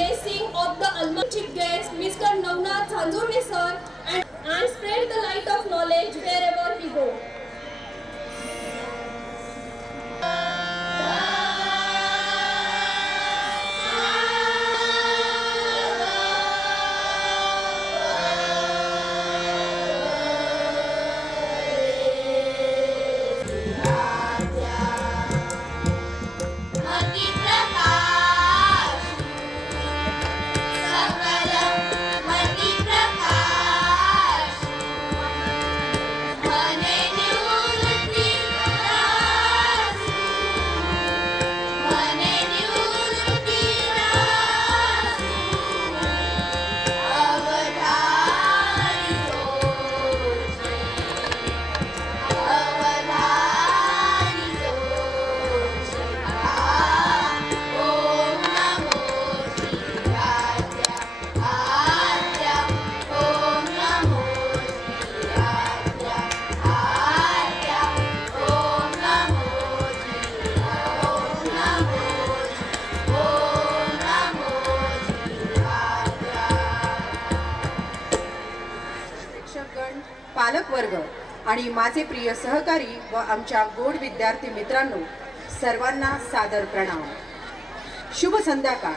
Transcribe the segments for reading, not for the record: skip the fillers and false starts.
blessing of the Almighty guest, Mr. Navnath Zanjurne sir, and spread the light of knowledge wherever we go. पालक वर्ग आणि माझे प्रिय सहकारी व आमच्या गोड विद्यार्थी मित्रांनो, सर्वांना सादर प्रणाम. शुभ संध्याकाळ.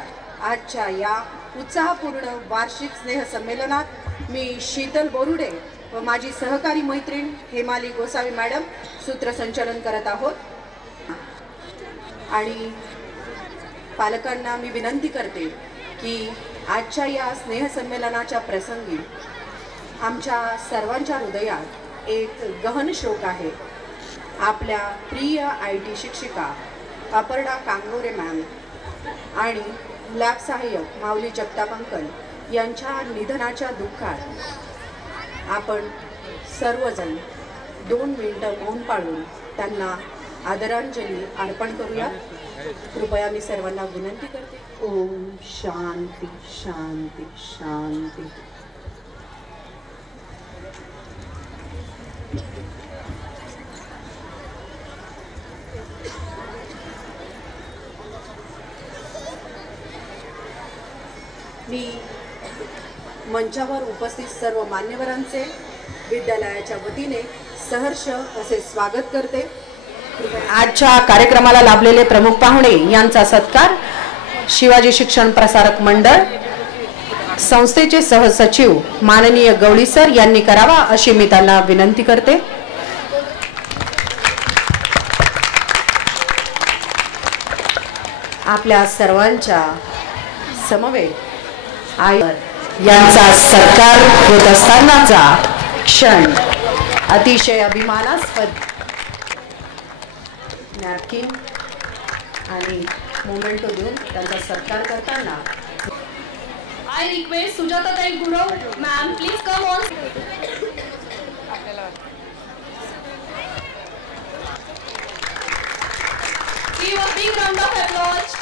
आजच्या या उत्साहपूर्ण वार्षिक स्नेह संमेलनात मी शीतल बोरुडे व माझी सहकारी मैत्रीण हेमाली गोसावी मॅडम सूत्रसंचालन करत आहोत. आणि पालकांना मी विनंती करते की आजच्या या स्नेह संमेलनाच्या प्रसंगी आमच्या सर्वांच्या हृदयात एक गहन शोक आहे. आपल्या प्रिय IT शिक्षिका अपर्णा कांगोरे मॅम आणि लॅब सहाय्यक माऊली जगताप अंकल यांच्या निधनाच्या दुःखात आपण सर्वजण 2 मिनिटं मौन पाळून त्यांना आदरांजली अर्पण करूया. कृपया मी सर्वांना विनंती करते. ओम शांती शांती शांती. मी मंचावर उपस्थित सर्व मान्यवरांचे विद्यालयाच्या वतीने सहर्ष असे स्वागत करते. आजच्या कार्यक्रमाला लाभलेले प्रमुख पाहुणे यांचा सत्कार शिवाजी शिक्षण प्रसारक मंडळ संस्थेचे सहसचिव माननीय गवळी सर यांनी करावा अशी मी त्यांना विनंती करते. आपल्या सर्वांच्या समवेत यांचा सत्कार होत असतानाचा क्षण अतिशय अभिमानास्पद. नॅपकिन आणि मोमेंटो देऊन त्यांचा सत्कार करताना I request Sujata Tai Guru, ma'am, please come on. Give a big round of applause.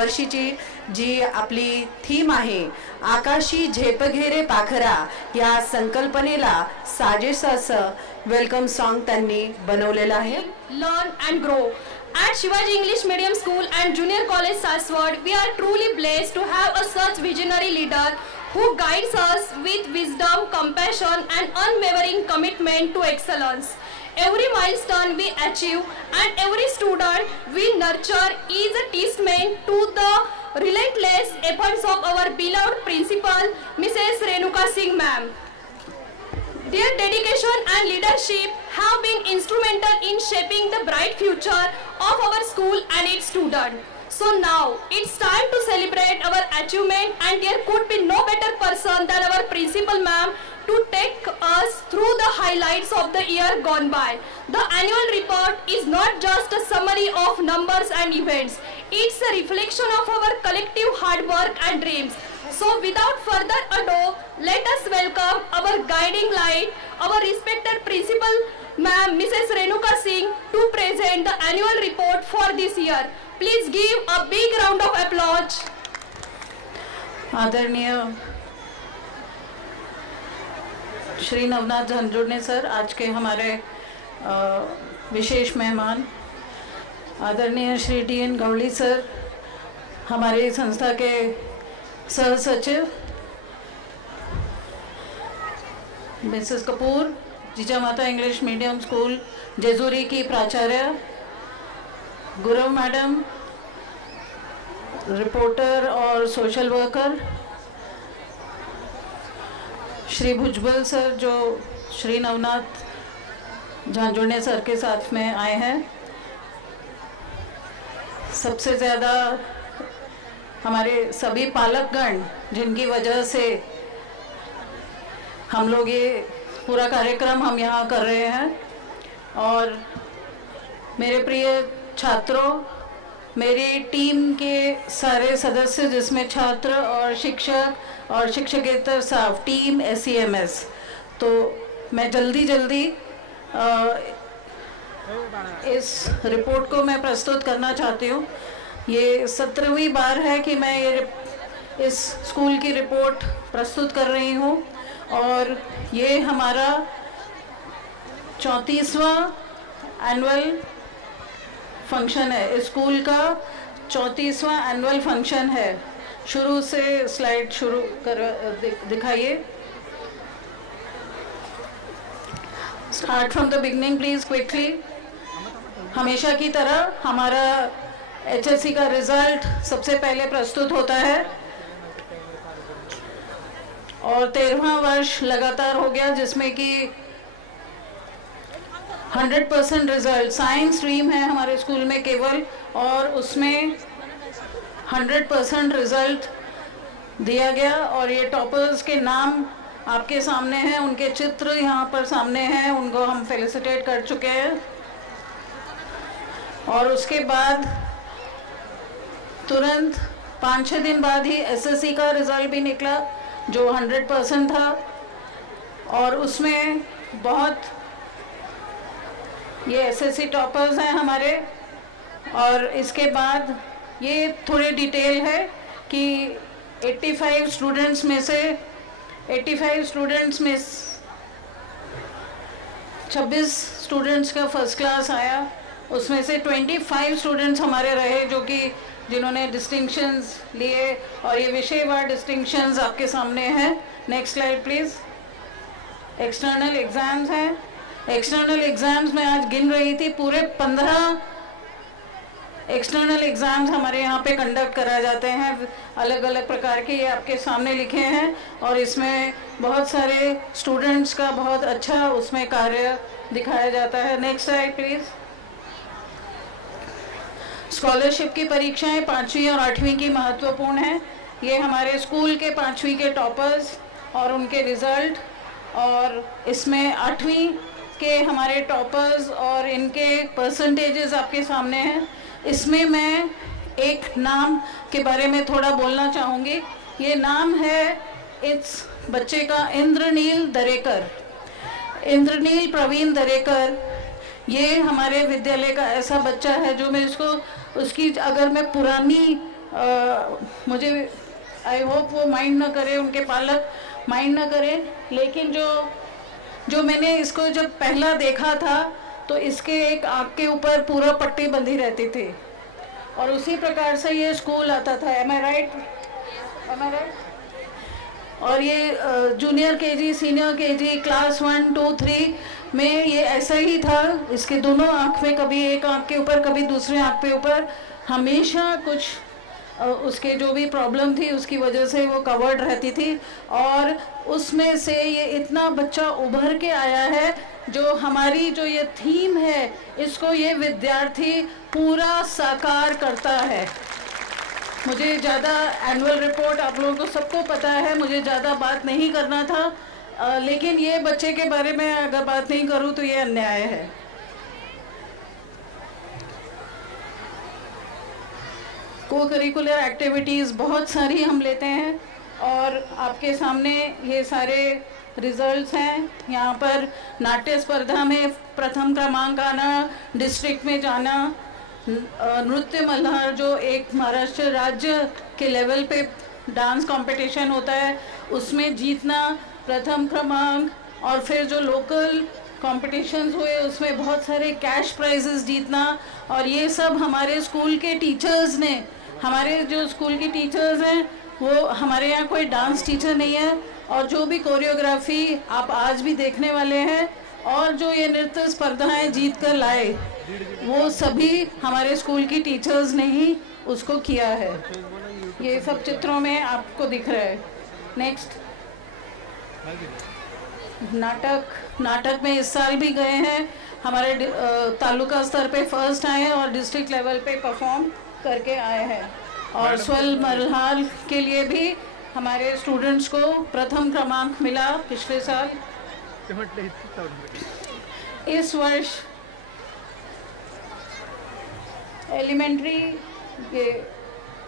यावर्षीची जी आपली थीम आहे आकाशी झेपघेरे पाखरा या संकल्पनेला साजेसं असं वेलकम सॉन्ग त्यांनी बनवलेलं आहे. Learn and grow. At Shivaji English Medium School and Junior College Saswad, we are truly blessed to have a such visionary leader who guides us with wisdom, compassion and unwavering commitment to excellence. Every milestone we achieve and every student we nurture is a testament to the relentless efforts of our beloved principal, Mrs. Renuka Singh ma'am. Their dedication and leadership have been instrumental in shaping the bright future of our school and its students. So now it's time to celebrate our achievement, and there could be no better person than our principal ma'am to take us through the highlights of the year gone by. The annual report is not just a summary of numbers and events. It's a reflection of our collective hard work and dreams. So without further ado, let us welcome our guiding light, our respected principal ma'am, Mrs. Renuka Singh, to present the annual report for this year. Please give a big round of applause. आदरणीय Shri Navnath झंझुर्णे sir, आज के हमारे विशेष मेहमान, आदरणीय Shri DN Gawli sir, हमारी संस्था के सह सचिव, मिसेस कपूर, जीजा माता इंग्लिश मीडियम स्कूल जेजूरी की प्राचार्य, गुरव मैडम, रिपोर्टर और सोशल वर्कर, श्री भुजबल सर जो श्री नवनाथ झांझुर्णे सर के साथ में आए हैं, सबसे ज़्यादा हमारे सभी पालकगण जिनकी वजह से हम लोग ये पूरा कार्यक्रम हम यहाँ कर रहे हैं, और मेरे प्रिय छात्रों, मेरी टीम के सारे सदस्य जिसमें छात्र और शिक्षक और शिक्षकेतर स्टाफ, टीम SEMS, तो मैं जल्दी इस रिपोर्ट को मैं प्रस्तुत करना चाहती हूँ. ये 17वीं बार है कि मैं ये इस स्कूल की रिपोर्ट प्रस्तुत कर रही हूँ, और ये हमारा 34वां एनुअल फंक्शन है. इस स्कूल का 34वां एनुअल फंक्शन है. शुरू से स्लाइड शुरू कर दिखाइए. Start from the beginning please quickly. हमेशा की तरह हमारा HSC का रिजल्ट सबसे पहले प्रस्तुत होता है, और 13वां वर्ष लगातार हो गया जिसमें कि 100% रिजल्ट, साइंस स्ट्रीम है हमारे स्कूल में केवल, और उसमें 100% रिजल्ट दिया गया. और ये टॉपर्स के नाम आपके सामने हैं, उनके चित्र यहाँ पर सामने हैं, उनको हम फेलिसिटेट कर चुके हैं. और उसके बाद तुरंत 5-6 दिन बाद ही SSC का रिजल्ट भी निकला जो 100% था, और उसमें बहुत ये SSC टॉपर्स हैं हमारे. और इसके बाद ये थोड़े डिटेल है कि 85 स्टूडेंट्स में 26 स्टूडेंट्स का फर्स्ट क्लास आया. उसमें से 25 स्टूडेंट्स हमारे रहे जो कि जिन्होंने डिस्टिंक्शंस लिए, और ये विषयवार डिस्टिंक्शंस आपके सामने हैं. Next slide please. External exams हैं. एक्सटर्नल एग्ज़ाम्स में आज गिन रही थी, पूरे 15 एक्सटर्नल एग्ज़ाम्स हमारे यहाँ पे कंडक्ट कराए जाते हैं, अलग अलग प्रकार के. ये आपके सामने लिखे हैं, और इसमें बहुत सारे स्टूडेंट्स का बहुत अच्छा उसमें कार्य दिखाया जाता है. Next slide please. स्कॉलरशिप की परीक्षाएं 5वीं और 8वीं की महत्वपूर्ण हैं. ये हमारे स्कूल के 5वीं के टॉपर्स और उनके रिज़ल्ट, और इसमें 8वीं के हमारे टॉपर्स और इनके परसेंटेजेस आपके सामने हैं. इसमें मैं एक नाम के बारे में थोड़ा बोलना चाहूँगी. ये नाम है इस बच्चे का इंद्रनील दरेकर, इंद्रनील प्रवीण दरेकर. ये हमारे विद्यालय का ऐसा बच्चा है जो मैं उसकी अगर मैं पुरानी मुझे आई होप वो माइंड ना करे, उनके पालक माइंड ना करें, लेकिन जो मैंने इसको जब पहला देखा था तो इसके एक आँख के ऊपर पूरा पट्टी बंधी रहती थी और उसी प्रकार से ये स्कूल आता था। एम आई राइट? और ये junior KG, senior KG, class 1, 2, 3 में ये ऐसा ही था। इसके दोनों आँख में, कभी एक आँख के ऊपर कभी दूसरे आँख पे ऊपर, हमेशा कुछ उसके जो भी प्रॉब्लम थी उसकी वजह से वो कवर्ड रहती थी। और उसमें से ये इतना बच्चा उभर के आया है, जो हमारी जो ये थीम है इसको ये विद्यार्थी पूरा साकार करता है। मुझे ज़्यादा एनुअल रिपोर्ट आप लोगों को सबको पता है, मुझे ज़्यादा बात नहीं करना था, लेकिन ये बच्चे के बारे में अगर बात नहीं करूँ तो ये अन्याय है। को करिकुलर एक्टिविटीज़ बहुत सारी हम लेते हैं और आपके सामने ये सारे रिजल्ट्स हैं। यहाँ पर नाट्य स्पर्धा में प्रथम क्रमांक आना, डिस्ट्रिक्ट में जाना, नृत्य मल्हार जो एक महाराष्ट्र राज्य के लेवल पे डांस कंपटीशन होता है उसमें जीतना, प्रथम क्रमांक, और फिर जो लोकल कॉम्पिटिशन्स हुए उसमें बहुत सारे कैश प्राइजेस जीतना। और ये सब हमारे स्कूल के टीचर्स ने, हमारे जो स्कूल की टीचर्स हैं वो, हमारे यहाँ कोई डांस टीचर नहीं है, और जो भी कोरियोग्राफी आप आज भी देखने वाले हैं और जो ये नृत्य स्पर्धाएं जीत कर लाए वो सभी हमारे स्कूल की टीचर्स ने ही उसको किया है। ये सब चित्रों में आपको दिख रहा है। नेक्स्ट, नाटक में इस साल भी गए हैं, हमारे तालुका स्तर पे फर्स्ट आए हैं और डिस्ट्रिक्ट लेवल पे परफॉर्म करके आए हैं। और स्वर मल्हार के लिए भी हमारे स्टूडेंट्स को प्रथम क्रमांक मिला पिछले साल। इस वर्ष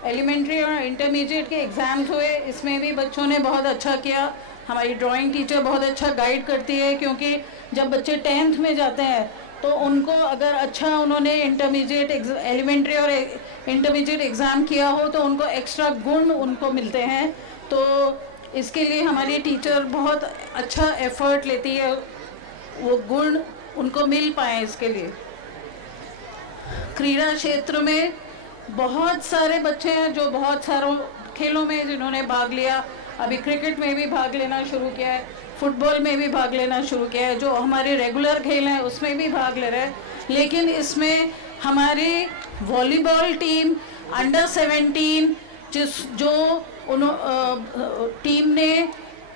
एलिमेंट्री और इंटरमीडिएट के एग्ज़ाम्स हुए, इसमें भी बच्चों ने बहुत अच्छा किया। हमारी ड्राइंग टीचर बहुत अच्छा गाइड करती है, क्योंकि जब बच्चे 10th में जाते हैं तो उनको अगर अच्छा उन्होंने एलिमेंट्री और इंटरमीडिएट एग्ज़ाम किया हो तो उनको एक्स्ट्रा गुण उनको मिलते हैं। तो इसके लिए हमारी टीचर बहुत अच्छा एफर्ट लेती है, वो गुण उनको मिल पाए इसके लिए। क्रीड़ा क्षेत्र में बहुत सारे बच्चे हैं जो बहुत सारों खेलों में जिन्होंने भाग लिया। अभी क्रिकेट में भी भाग लेना शुरू किया है, फुटबॉल में भी भाग लेना शुरू किया है, जो हमारे रेगुलर खेल हैं उसमें भी भाग ले रहे हैं। लेकिन इसमें हमारी वॉलीबॉल टीम अंडर 17 टीम ने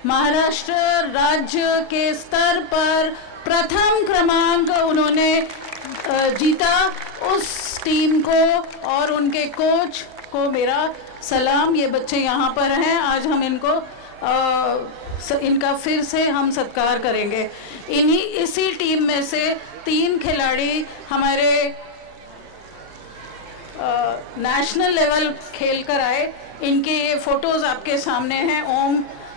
महाराष्ट्र राज्य के स्तर पर प्रथम क्रमांक उन्होंने जीता। उस टीम को और उनके कोच को मेरा सलाम। ये बच्चे यहाँ पर हैं, आज हम इनका फिर से हम सत्कार करेंगे। इसी टीम में से 3 खिलाड़ी हमारे नेशनल लेवल खेल कर आए। इनके ये फोटोज आपके सामने हैं। ओम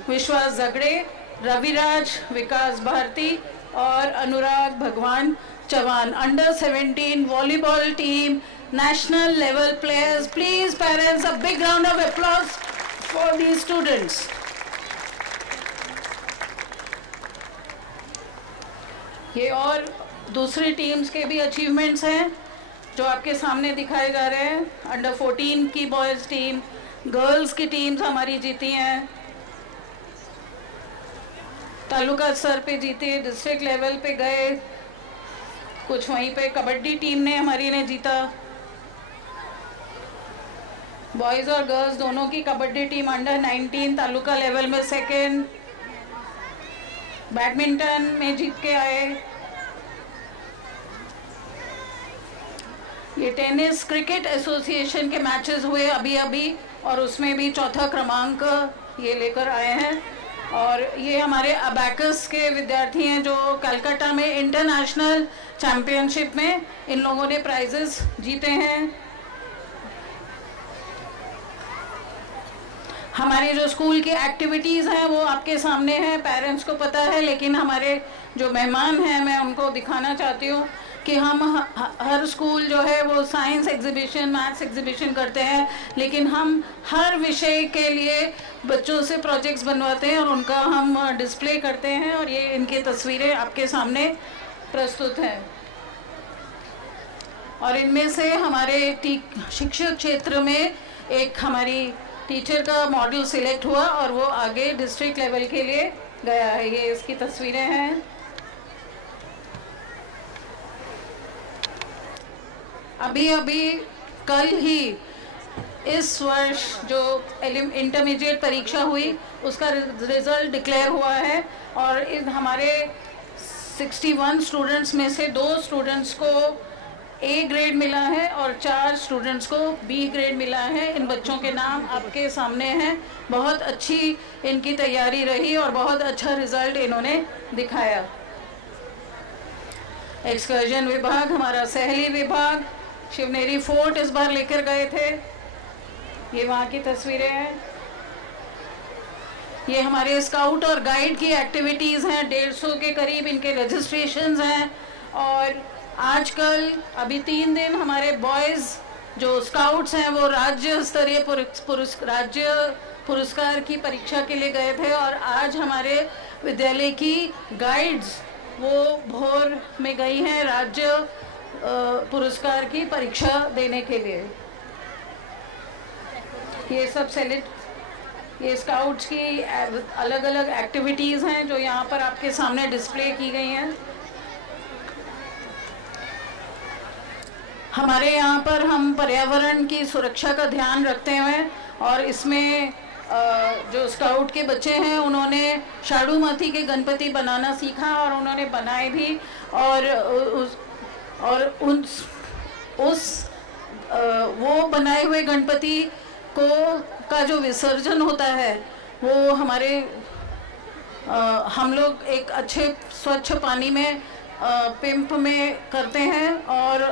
विश्वास जगड़े, रविराज विकास भारती और Anurag Bhagwan Chauhan, under 17 volleyball team, national level players. Please parents, a big round of applause for these students. ये और दूसरी टीम्स के भी अचीवमेंट्स हैं जो आपके सामने दिखाए जा रहे हैं। अंडर 14 की बॉयज़ टीम, गर्ल्स की टीम्स हमारी जीती हैं, तालुका स्तर पे जीते, डिस्ट्रिक्ट लेवल पे गए, कुछ वहीं पे कबड्डी टीम ने हमारी ने जीता। बॉयज़ और गर्ल्स दोनों की कबड्डी टीम अंडर 19 तालुका लेवल में सेकेंड, बैडमिंटन में जीत के आए। ये टेनिस क्रिकेट एसोसिएशन के मैचेस हुए अभी और उसमें भी चौथा क्रमांक ये लेकर आए हैं। और ये हमारे अबैकस के विद्यार्थी हैं जो कलकत्ता में इंटरनेशनल चैम्पियनशिप में इन लोगों ने प्राइजेस जीते हैं। हमारे जो स्कूल की एक्टिविटीज़ हैं वो आपके सामने हैं, पेरेंट्स को पता है, लेकिन हमारे जो मेहमान हैं मैं उनको दिखाना चाहती हूँ। कि हम हर स्कूल जो है वो साइंस एग्जीबिशन, मैथ्स एग्जीबिशन करते हैं, लेकिन हम हर विषय के लिए बच्चों से प्रोजेक्ट्स बनवाते हैं और उनका हम डिस्प्ले करते हैं, और ये इनकी तस्वीरें आपके सामने प्रस्तुत हैं। और इनमें से हमारे शिक्षक क्षेत्र में एक हमारी टीचर का मॉडल सिलेक्ट हुआ और वो आगे डिस्ट्रिक्ट लेवल के लिए गया है। ये इसकी तस्वीरें हैं। अभी कल ही इस वर्ष जो इंटरमीडिएट परीक्षा हुई उसका रिजल्ट डिक्लेयर हुआ है, और हमारे 61 स्टूडेंट्स में से 2 स्टूडेंट्स को A ग्रेड मिला है और 4 स्टूडेंट्स को B ग्रेड मिला है। इन बच्चों के नाम आपके सामने हैं। बहुत अच्छी इनकी तैयारी रही और बहुत अच्छा रिजल्ट इन्होंने दिखाया। एक्सकर्जन विभाग, हमारा सहेली विभाग शिवनेरी फोर्ट इस बार लेकर गए थे। ये वहाँ की तस्वीरें हैं। ये हमारे स्काउट और गाइड की एक्टिविटीज़ हैं। 150 के करीब इनके रजिस्ट्रेशंस हैं। और आजकल अभी 3 दिन हमारे बॉयज़ जो स्काउट्स हैं वो राज्य स्तरीय राज्य पुरस्कार की परीक्षा के लिए गए थे, और आज हमारे विद्यालय की गाइड्स वो भोर में गई हैं राज्य पुरस्कार की परीक्षा देने के लिए। ये सब ये स्काउट्स की अलग अलग एक्टिविटीज़ हैं जो यहाँ पर आपके सामने डिस्प्ले की गई हैं। हमारे यहाँ पर हम पर्यावरण की सुरक्षा का ध्यान रखते हुए, और इसमें जो स्काउट के बच्चे हैं उन्होंने शाड़ूमाथी के गणपति बनाना सीखा और उन्होंने बनाए भी, और वो बनाए हुए गणपति का जो विसर्जन होता है वो हमारे हम लोग एक अच्छे स्वच्छ पानी में पिंप में करते हैं, और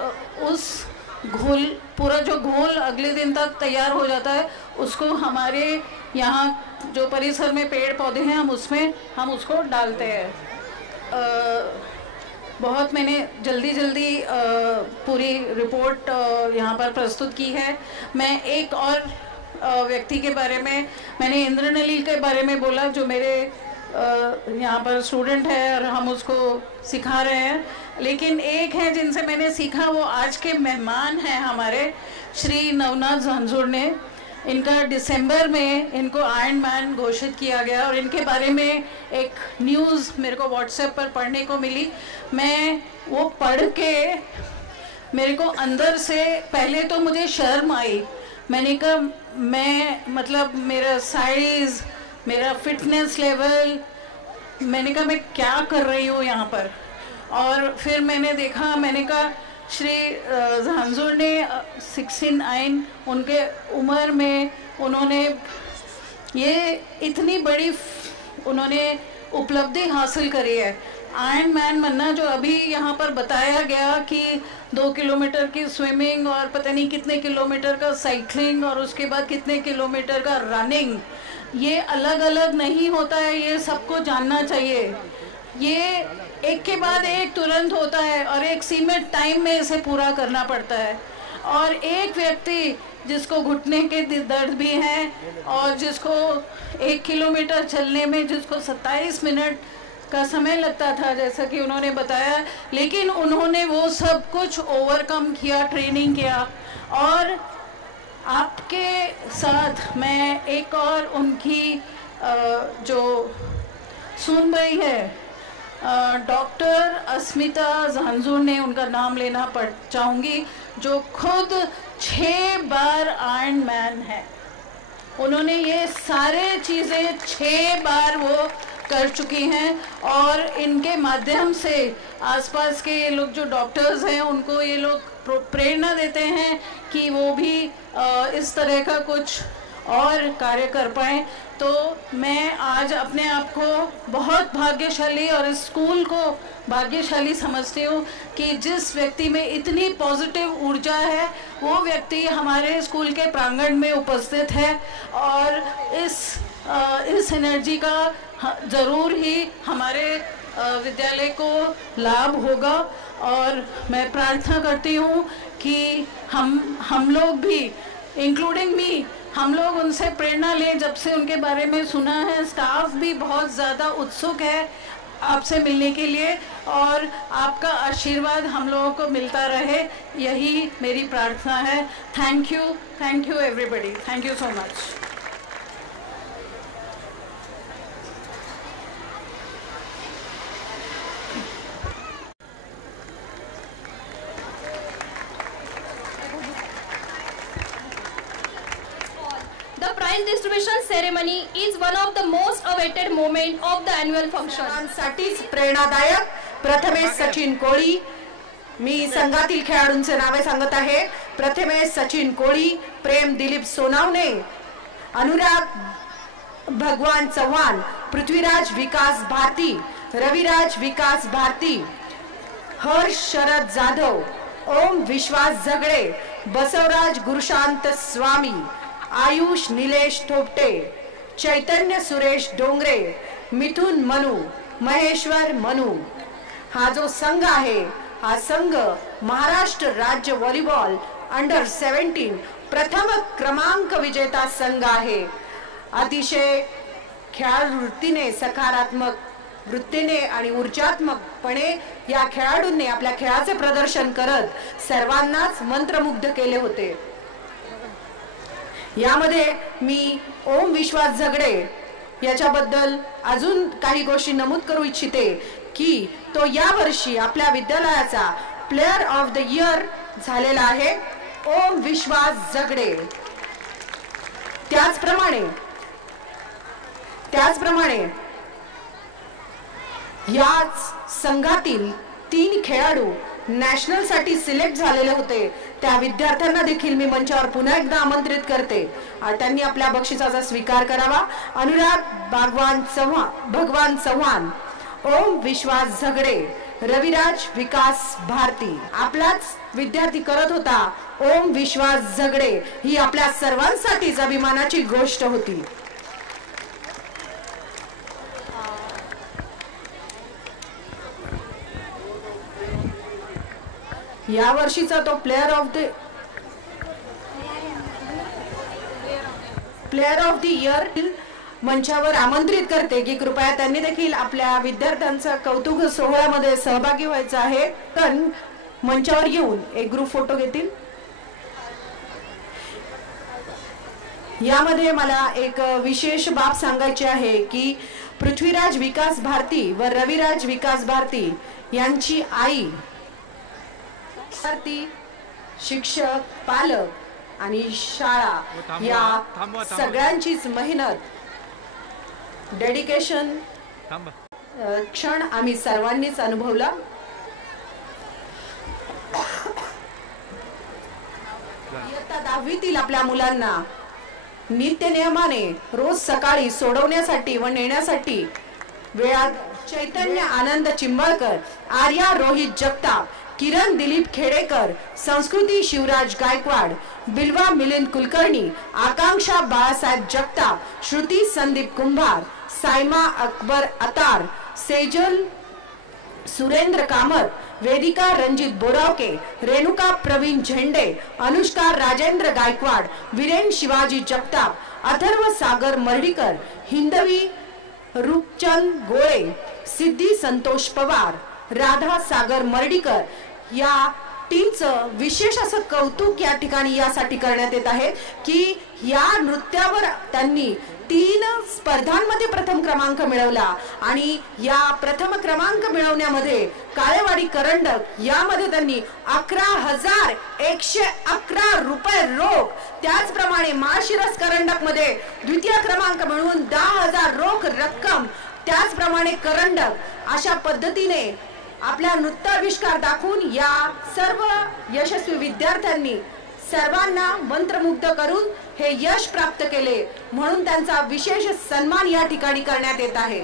उस पूरा जो घोल अगले दिन तक तैयार हो जाता है उसको हमारे यहाँ जो परिसर में पेड़ पौधे हैं हम उसको डालते हैं। बहुत मैंने जल्दी पूरी रिपोर्ट यहाँ पर प्रस्तुत की है। मैं एक और व्यक्ति के बारे में, मैंने इंद्रनलिनी के बारे में बोला जो मेरे यहाँ पर स्टूडेंट है और हम उसको सिखा रहे हैं, लेकिन एक है जिनसे मैंने सीखा वो आज के मेहमान हैं हमारे श्री नवनाथ झांझुड़ ने। इनका दिसंबर में इनको आयरन मैन घोषित किया गया और इनके बारे में एक न्यूज़ मेरे को व्हाट्सएप पर पढ़ने को मिली। मैं वो पढ़ के मेरे को अंदर से पहले तो मुझे शर्म आई। मैंने कहा मेरा साइज़, मेरा फिटनेस लेवल, मैंने कहा मैं क्या कर रही हूँ यहाँ पर। और फिर मैंने देखा, मैंने कहा श्री झांझुड़ ने 69 उनके उम्र में उन्होंने ये इतनी बड़ी उन्होंने उपलब्धि हासिल करी है। आयरन मैन बनना जो अभी यहाँ पर बताया गया कि 2 किलोमीटर की स्विमिंग और पता नहीं कितने किलोमीटर का साइकिलिंग और उसके बाद कितने किलोमीटर का रनिंग, ये अलग अलग नहीं होता है, ये सबको जानना चाहिए। ये एक के बाद एक तुरंत होता है और एक सीमित टाइम में इसे पूरा करना पड़ता है। और एक व्यक्ति जिसको घुटने के दर्द भी हैं और जिसको 1 किलोमीटर चलने में जिसको 27 मिनट का समय लगता था जैसा कि उन्होंने बताया, लेकिन उन्होंने वो सब कुछ ओवरकम किया, ट्रेनिंग किया। और आपके साथ मैं एक और उनकी जो सुन रही है डॉक्टर अस्मिता झांझुड़ ने उनका नाम लेना चाहूँगी, जो खुद 6 बार आयरन मैन है। उन्होंने ये सारे चीज़ें 6 बार वो कर चुकी हैं और इनके माध्यम से आसपास के ये लोग जो डॉक्टर्स हैं उनको ये लोग प्रेरणा देते हैं कि वो भी इस तरह का कुछ और कार्य कर पाएँ। तो मैं आज अपने आप को बहुत भाग्यशाली और इस स्कूल को भाग्यशाली समझती हूँ कि जिस व्यक्ति में इतनी पॉजिटिव ऊर्जा है वो व्यक्ति हमारे स्कूल के प्रांगण में उपस्थित है। और इस एनर्जी का ज़रूर ही हमारे विद्यालय को लाभ होगा। और मैं प्रार्थना करती हूँ कि हम लोग भी, इंक्लूडिंग मी, हम लोग उनसे प्रेरणा लें। जब से उनके बारे में सुना है, स्टाफ भी बहुत ज़्यादा उत्सुक है आपसे मिलने के लिए, और आपका आशीर्वाद हम लोगों को मिलता रहे, यही मेरी प्रार्थना है। Thank you everybody, thank you so much. The prize distribution ceremony is one of the most awaited moment of the annual function. साठीच प्रेरणादायक. प्रथमेश सचिन कोळी, मी संघातील खेळाडूंचे नावे सांगत आहे. प्रथमेश सचिन कोळी, प्रेम दिलीप सोनावणे, अनुराग भगवान चव्हाण, पृथ्वीराज विकास भारती, रविराज विकास भारती, हर्ष शरद जाधव, ओम विश्वास झगडे, बसवराज गुरुशांत स्वामी, आयुष निलेश थोपटे, चैतन्य सुरेश डोंगरे, मिथुन मनु, महेश्वर मनु. हा जो संघ आहे, हा संघ महाराष्ट्र राज्य व्हॉलीबॉल अंडर 17 प्रथम क्रमांक विजेता संघ आहे. अतिशय खेळाडू वृत्तीने, सकारात्मक वृत्तीने आणि ऊर्जात्मकपणे या खेळाडूंनी आपल्या खेळाचे प्रदर्शन करत सर्वांनाच मंत्रमुग्ध केले होते. यामध्ये मी ओम विश्वास झगडे याच्याबद्दल अजून काही गोष्टी नमूद करू इच्छिते की तो या वर्षी आपल्या विद्यालयाचा प्लेयर ऑफ द इयर झालेला आहे. ओम विश्वास झगडे. त्याचप्रमाणे याच संघातील 3 खेळाडू नॅशनल साठी सिलेक्ट झालेले होते. त्या विद्यार्थ्यांना देखील मी मंचावर पुन्हा एकदा आमंत्रित करते आणि त्यांनी आपल्या बक्षिसाचा स्वीकार करावा. अनुराग भगवान चव्हाण, ओम विश्वास झगडे, रविराज विकास भारती. आपलाच विद्यार्थी करत होता ओम विश्वास झगडे. ही आपल्या सर्वांसाठीच अभिमानाची गोष्ट होती. या वर्षीचा तो प्लेयर ऑफ द इयर मंचावर आमंत्रित करते की कृपया त्यांनी देखील आपल्या विद्यार्थ्यांचा कौतुक सोहळ्यामध्ये सहभागी व्हायचं आहे. तर मंचावर येऊन एक ग्रुप फोटो घेतील. यामध्ये मला एक विशेष बाब सांगायची आहे की पृथ्वीराज विकास भारती व रविराज विकास भारती यांची आई, शिक्षक, पालक आणि शाळा या सगळ्यांचीच मेहनत, डेडिकेशन क्षण आम्ही सर्वांनीच अनुभवला. इयत्ता 10वीतील आपल्या मुलांना नित्य नियमाने रोज सकाळी सोडवण्यासाठी व नेण्यासाठी वेळात चैतन्य आनंद चिंबळकर, आर्या रोहित जगताप, किरण दिलीप खेडेकर, संस्कृती शिवराज गायकवाड, बिल्वा मिलिंद कुलकर्णी, आकांक्षा बाळासाहेब जगताप, श्रुती संदीप कुंभार, सायमा अकबर अतार, सेजल सुरेंद्र कामत, वेदिका रंजित बोरावके, रेणुका प्रवीण झेंडे, अनुष्का राजेंद्र गायकवाड, वीरेन शिवाजी जगताप, अथर्व सागर मर्डीकर, हिंदवी रूपचंद गोळे, सिद्धी संतोष पवार, राधा सागर मर्डीकर या टीमचं विशेष असं कौतुक या ठिकाणी यासाठी करण्यात येत आहे की या नृत्यावर त्यांनी 3 स्पर्धांमध्ये प्रथम क्रमांक मिळवला आणि या प्रथम क्रमांक मिळवण्यामध्ये काळेवाडी करंडक यामध्ये त्यांनी 11,111 रुपये रोख, त्याचप्रमाणे माळशिरस करंडक मध्ये द्वितीय क्रमांक मिळवून 10,000 रोख रक्कम, त्याचप्रमाणे करंडक अशा पद्धतीने आपला नृत्याविष्कार दाखवून या सर्व यशस्वी विद्यार्थ्यांनी सर्वांना मंत्रमुग्ध करून हे यश प्राप्त केले, म्हणून त्यांचा विशेष सन्मान या ठिकाणी करण्यात येत आहे.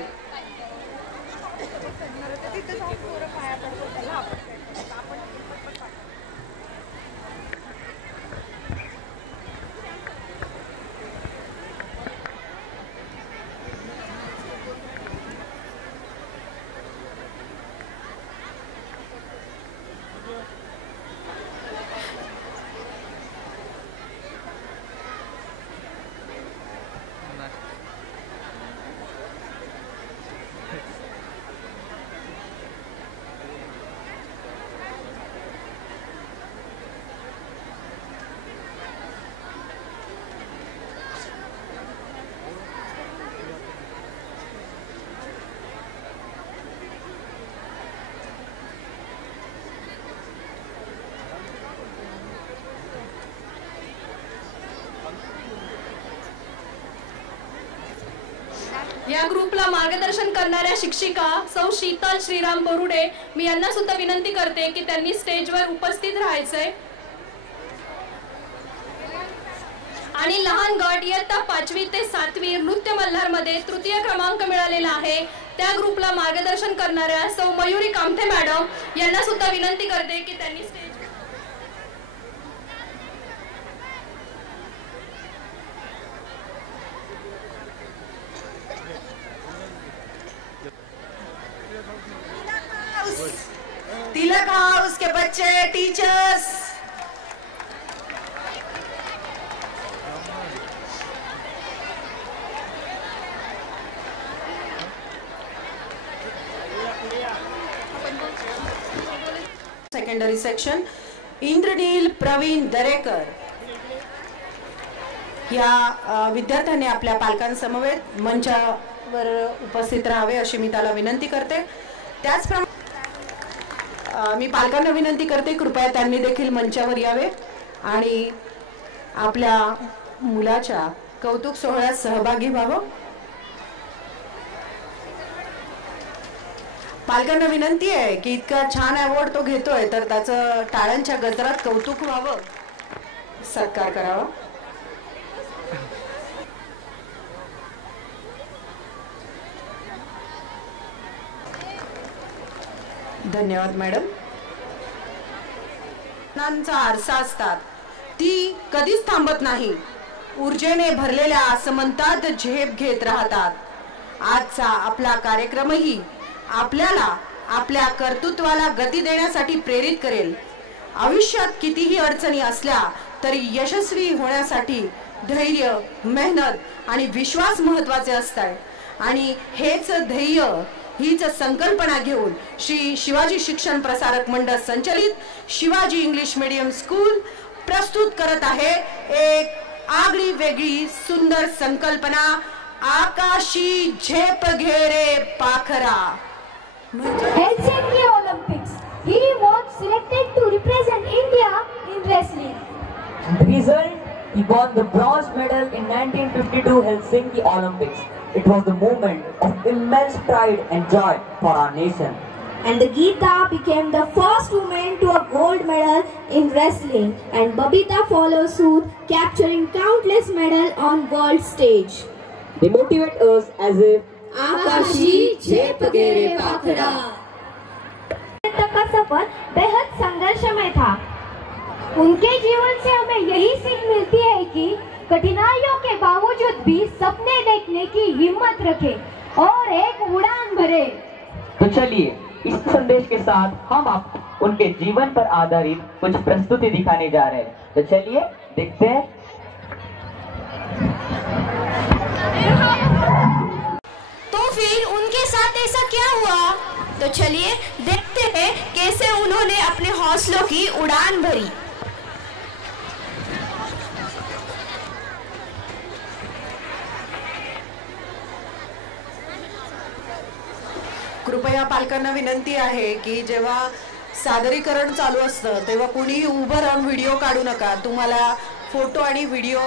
या ग्रुपला मार्गदर्शन करणाऱ्या शिक्षिका सौ शीतल श्रीराम बोरुडे मी यांना सुद्धा विनंती करते की त्यांनी स्टेजवर उपस्थित राहायचंय. आणि लहान गट इयत्ता 5वी ते 7वी नृत्य मल्हार मध्ये तृतीय क्रमांक मिळालेला आहे त्या ग्रुपला मार्गदर्शन करणाऱ्या सौ मयुरी कामथे मॅडम यांना सुद्धा विनंती करते की त्यांनी स्टेज तिलक हाउस के बच्चे, teachers, secondary section Indranil Pravin Darekar या विद्यार्थ्यांनी आपल्या पालकांसमवेत मंचावर उपस्थित राहावे अशी मी त्याला विनंती करते. त्याचप्रमाणे मी पालकांना विनंती करते कृपया त्यांनी देखील मंचावर यावे आणि आपल्या मुलाच्या कौतुक सोहळ्यात सहभागी व्हावं. पालकांना विनंती आहे की इतका छान अवॉर्ड तो घेतोय तर त्याचं टाळ्यांच्या गजरात कौतुक व्हावं, सत्कार करावा. धन्यवाद मॅडम. नांचा आरसा असतात ती कधीच थांबत नाही, ऊर्जेने भरलेल्या आसमंतात झेप घेत राहतात. आजचा आपला कार्यक्रमही आपल्याला आपल्या कर्तृत्वाला गती देण्यासाठी प्रेरित करेल. आयुष्यात कितीही अडचणी असल्या तरी यशस्वी होण्यासाठी धैर्य, मेहनत आणि विश्वास महत्त्वाचे असतात आणि हेच ध्येय हीच संकल्पना घेऊन श्री शिवाजी शिक्षण प्रसारक मंडळ संचलित शिवाजी इंग्लिश मीडियम स्कूल प्रस्तुत करत आहे एक आगळी वेगळी सुंदर संकल्पना, आकाशी झेप घेरे पाखरा. Helsinki Olympics. He was selected to represent India in wrestling. The result, he won the bronze medal in 1952 Helsinki Olympics. It was the moment of immense pride and joy for our nation. And the Geeta became the first woman to a gold medal in wrestling, and Babita followed suit, capturing countless medals on world stage. They motivate us as if आकाशी झेप घेरे पाखरा. का सफर बेहद संघर्षमय था. उनके जीवन से हमें यही सीख मिलती है कि कठिनाइयों के बावजूद भी सपने देखने की हिम्मत रखें और एक उड़ान भरे. तो चलिए इस संदेश के साथ हम आप उनके जीवन पर आधारित कुछ प्रस्तुति दिखाने जा रहे हैं. तो चलिए देखते हैं. तो फिर उनके साथ ऐसा क्या हुआ? तो चलिए देखते हैं कैसे उन्होंने अपने हौसलों की उड़ान भरी. कृपया पालकांना विनंती आहे की जेव्हा सादरीकरण चालू असतं तेव्हा कोणीही उभं राहून व्हिडिओ काढू नका. तुम्हाला फोटो आणि व्हिडिओ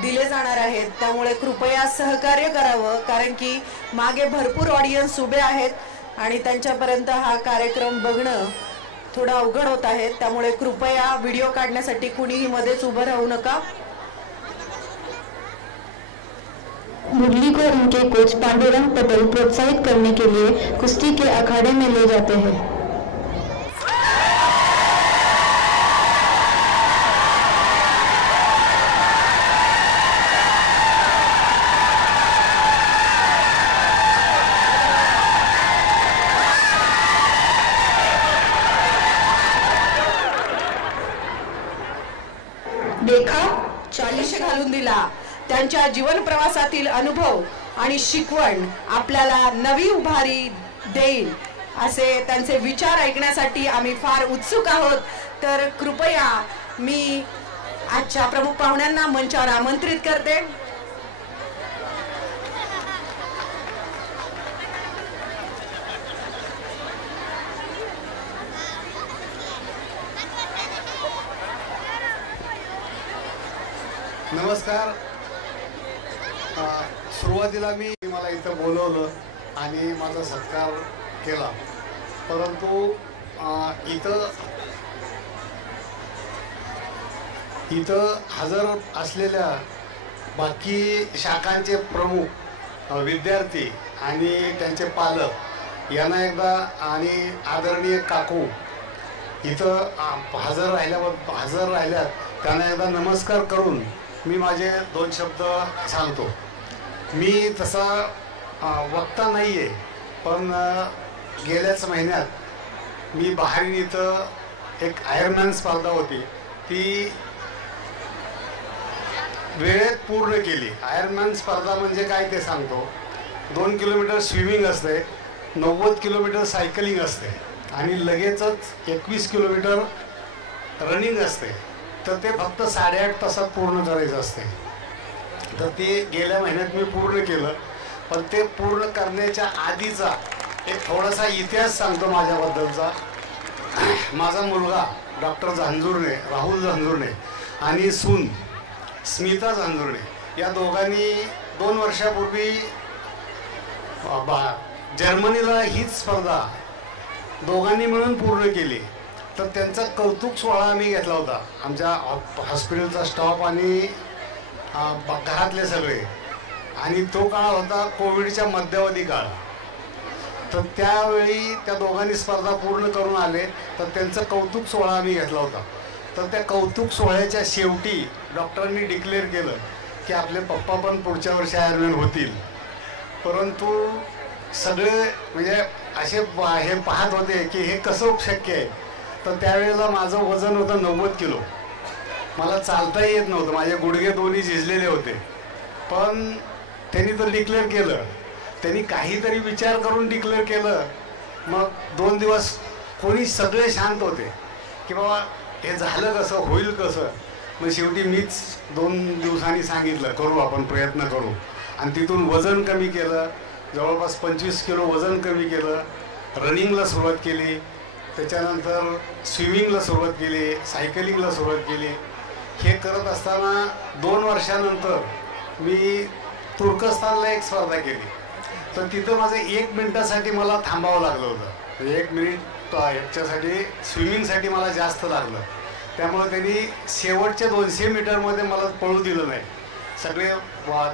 दिले जाणार आहेत, त्यामुळे कृपया सहकार्य करावं, कारण की मागे भरपूर ऑडियन्स उभे आहेत आणि त्यांच्यापर्यंत हा कार्यक्रम बघणं थोडं अवघड होत आहे. त्यामुळे कृपया व्हिडिओ काढण्यासाठी कुणीही मध्येच उभं राहू नका. मुरली को उनके कोच पांडुरंग पटेल प्रोत्साहित करने के लिए कुश्ती के अखाड़े में ले जाते हैं. देखा 40 घालून दिला. त्यांच्या जीवन प्रवासातील अनुभव आणि शिकवण आपल्याला नवी उभारी देईल असे त्यांचे विचार ऐकण्यासाठी आम्ही फार उत्सुक आहोत. तर कृपया मी आजच्या प्रमुख पाहुण्यांना मंचावर आमंत्रित करते. नमस्कार. सुरुवातीला मला इथं बोलवलं आणि माझा सत्कार केला, परंतु इथं हजर असलेल्या बाकी शाखांचे प्रमुख विद्यार्थी आणि त्यांचे पालक यांना एकदा आणि आदरणीय काकू इथं हजर राहिल्यात त्यांना एकदा नमस्कार करून मी माझे 2 शब्द सांगतो. मी तसा वक्ता नाही आहे, पण गेल्याच महिन्यात मी बहारीन इथं एक आयर्नमॅन स्पर्धा होती, ती वेळेत पूर्ण केली. आयर्नमॅन स्पर्धा म्हणजे काय ते सांगतो. 2 किलोमीटर स्विमिंग असते, 90 किलोमीटर सायकलिंग असते आणि लगेचच 21 किलोमीटर रनिंग असते. तर ते फक्त 8.5 तासात पूर्ण करायचं असते. तर ते गेल्या महिन्यात मी पूर्ण केलं. पण ते पूर्ण करण्याच्या आधीचा एक थोडासा इतिहास सांगतो माझ्याबद्दलचा. माझा मुलगा डॉक्टर झांजुर्णे, राहुल झांजुर्णे आणि सून स्मिता झांजुर्णे या दोघांनी 2 वर्षापूर्वी जर्मनीला हीच स्पर्धा दोघांनी मिळून पूर्ण केली. तर त्यांचा कौतुक सोहळा आम्ही घेतला होता, आमच्या हॉस्पिटलचा स्टाफ आणि घरातले सगळे. आणि तो काळ होता कोविडच्या मध्यावधी काळ. तर त्यावेळी त्या दोघांनी स्पर्धा पूर्ण करून आले, तर त्यांचं कौतुक सोहळा आम्ही घेतला होता. तर त्या कौतुक सोहळ्याच्या शेवटी डॉक्टरांनी डिक्लेअर केलं की आपले पप्पा पण पुढच्या वर्षी आयर्नमॅन होतील. परंतु सगळे म्हणजे असे हे पाहत होते की हे कसं शक्य आहे. तर त्यावेळेला माझं वजन होतं 90 किलो. मला चालताही येत नव्हतं, माझे गुडघे दोन्ही झिजलेले होते. पण त्यांनी तर डिक्लेअर केलं, त्यांनी काहीतरी विचार करून डिक्लेअर केलं. मग 2 दिवस कोणी सगळे शांत होते की बाबा हे झालं कसं, होईल कसं. मग शेवटी मीच 2 दिवसांनी सांगितलं करू, आपण प्रयत्न करू. आणि तिथून वजन कमी केलं, जवळपास 25 किलो वजन कमी केलं. रनिंगला सुरुवात केली, त्याच्यानंतर स्विमिंगला सुरुवात केली, सायकलिंगला सुरुवात केली. हे करत असताना 2 वर्षानंतर मी तुर्कस्तानला एक स्पर्धा केली. तर तिथं माझं 1 मिनिटासाठी मला थांबावं लागलं होतं. 1 मिनिट ह्याच्यासाठी स्विमिंगसाठी मला जास्त लागलं. त्यामुळे त्यांनी शेवटच्या 200 मीटरमध्ये मला पळू दिलं नाही. सगळे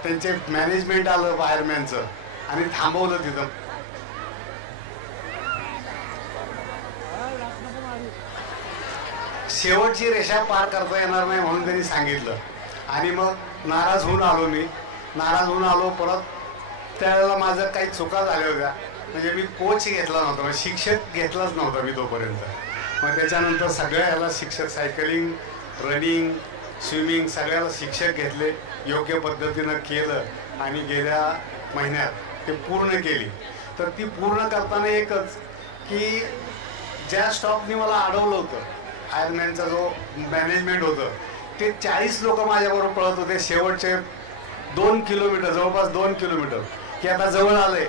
त्यांचे मॅनेजमेंट आलं फायरमॅनचं आणि थांबवलं तिथं. शेवटची रेषा पार करता येणार नाही म्हणून त्यांनी सांगितलं. आणि मग नाराज होऊन आलो परत. त्यावेळेला माझं काही चुका झाल्या होत्या, म्हणजे मी कोच घेतला नव्हता, म्हणजे शिक्षक घेतलाच नव्हता मी तोपर्यंत. मग त्याच्यानंतर सगळ्या ह्याला शिक्षक, सायकलिंग, रनिंग, स्विमिंग सगळ्याला शिक्षक घेतले, योग्य पद्धतीनं केलं आणि गेल्या महिन्यात ते पूर्ण केली. तर ती पूर्ण करताना एकच की ज्या स्टॉपनी मला अडवलं होतं, आयर्नमॅनचा जो मॅनेजमेंट होतं, ते 40 लोक माझ्याबरोबर पळत होते. शेवटचे 2 किलोमीटर, जवळपास 2 किलोमीटर की आता जवळ आले,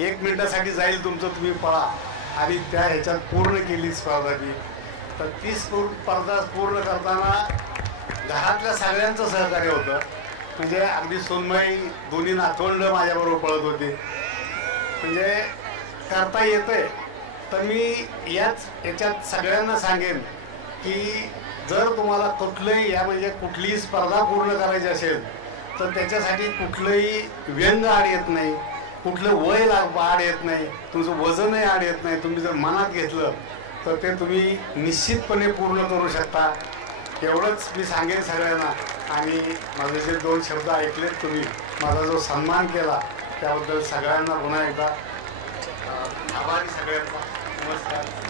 1 मिनिटासाठी जाईल तुमचं, तुम्ही पळा. आणि त्या ह्याच्यात पूर्ण केली स्पर्धा ती. तर ती स्पर्धा पूर्ण करताना घरातल्या सगळ्यांचं सहकार्य होतं. म्हणजे अगदी सोनबाई, दोन्ही नातवंड माझ्याबरोबर पळत होते. म्हणजे करता येतंय. तर मी याच्यात सगळ्यांना सांगेन की जर तुम्हाला कुठलंही म्हणजे कुठलीही स्पर्धा पूर्ण करायची असेल तर त्याच्यासाठी कुठलंही व्यंग आड येत नाही, कुठलं वय आड येत नाही, तुमचं वजनही आड येत नाही. तुम्ही जर मनात घेतलं तर ते तुम्ही निश्चितपणे पूर्ण करू शकता. एवढंच मी सांगेन सगळ्यांना. आणि माझे जे 2 शब्द ऐकलेत तुम्ही, माझा जो सन्मान केला त्याबद्दल सगळ्यांना पुन्हा एकदा आभारी. सगळ्यांना नमस्कार.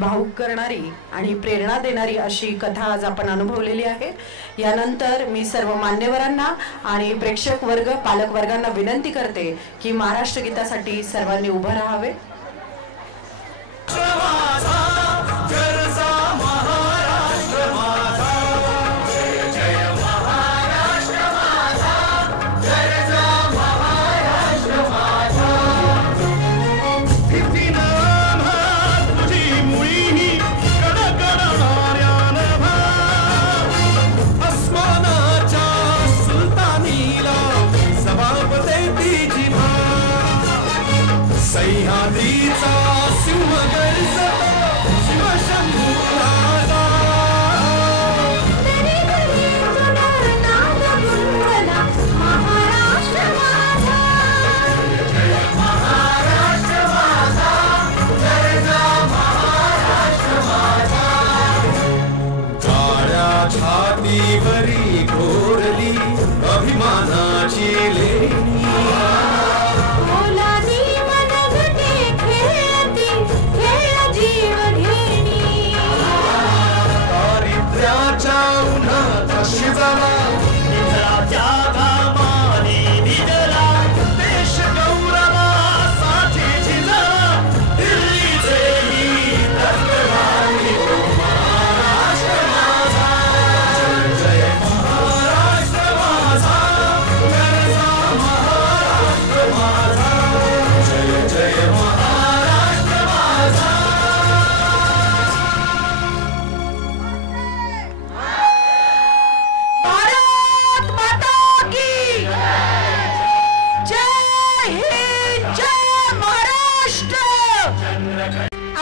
भावुक करणारी आणि प्रेरणा देणारी अशी कथा आज आपण अनुभवलेली आहे। यानंतर मी सर्व मान्यवरांना आणि प्रेक्षक वर्ग पालक वर्गांना विनंती करते की महाराष्ट्र गीतासाठी सर्वांनी उभं राहावे।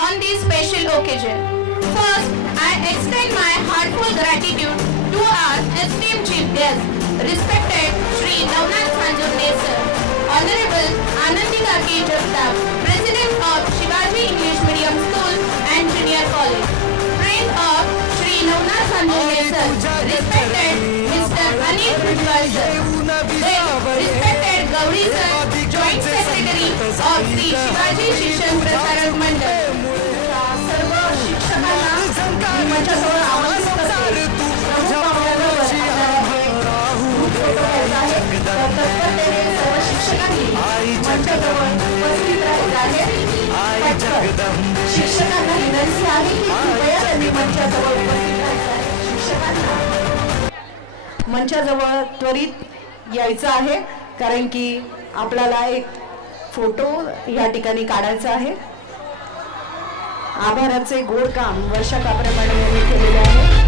On this special occasion, first I extend my heartfelt gratitude to our esteemed chief guest, respected Shri Navnath Sanjurne sir, Honorable Anandi Kaki Jagtap, President of Shivaji English Medium School and Junior College, friend of Shri Navnath Sanjurne sir, respected Mr. Anil Bhutwal sir, respected Gauri sir, Joint Secretary of Shri Shivaji Shikshan Prasarak Mandal, सर्व शिक्षकांना मंचाजवळ आमंत्रित करते। तत्परतेने सर्व शिक्षकांनी मंचाजवळ उपस्थित राहायचे आहे। शिक्षकांना विनंती आहे की कृपया त्यांनी मंचाजवळ उपस्थित राहायचे आहे। शिक्षकांना मंचाजवळ त्वरित यायचं आहे कारण की आपल्याला एक फोटो या ठिकाणी काढायचा आहे। आभाराचे गोड काम वर्षा कापरे मॅडम यांनी केलेले आहे।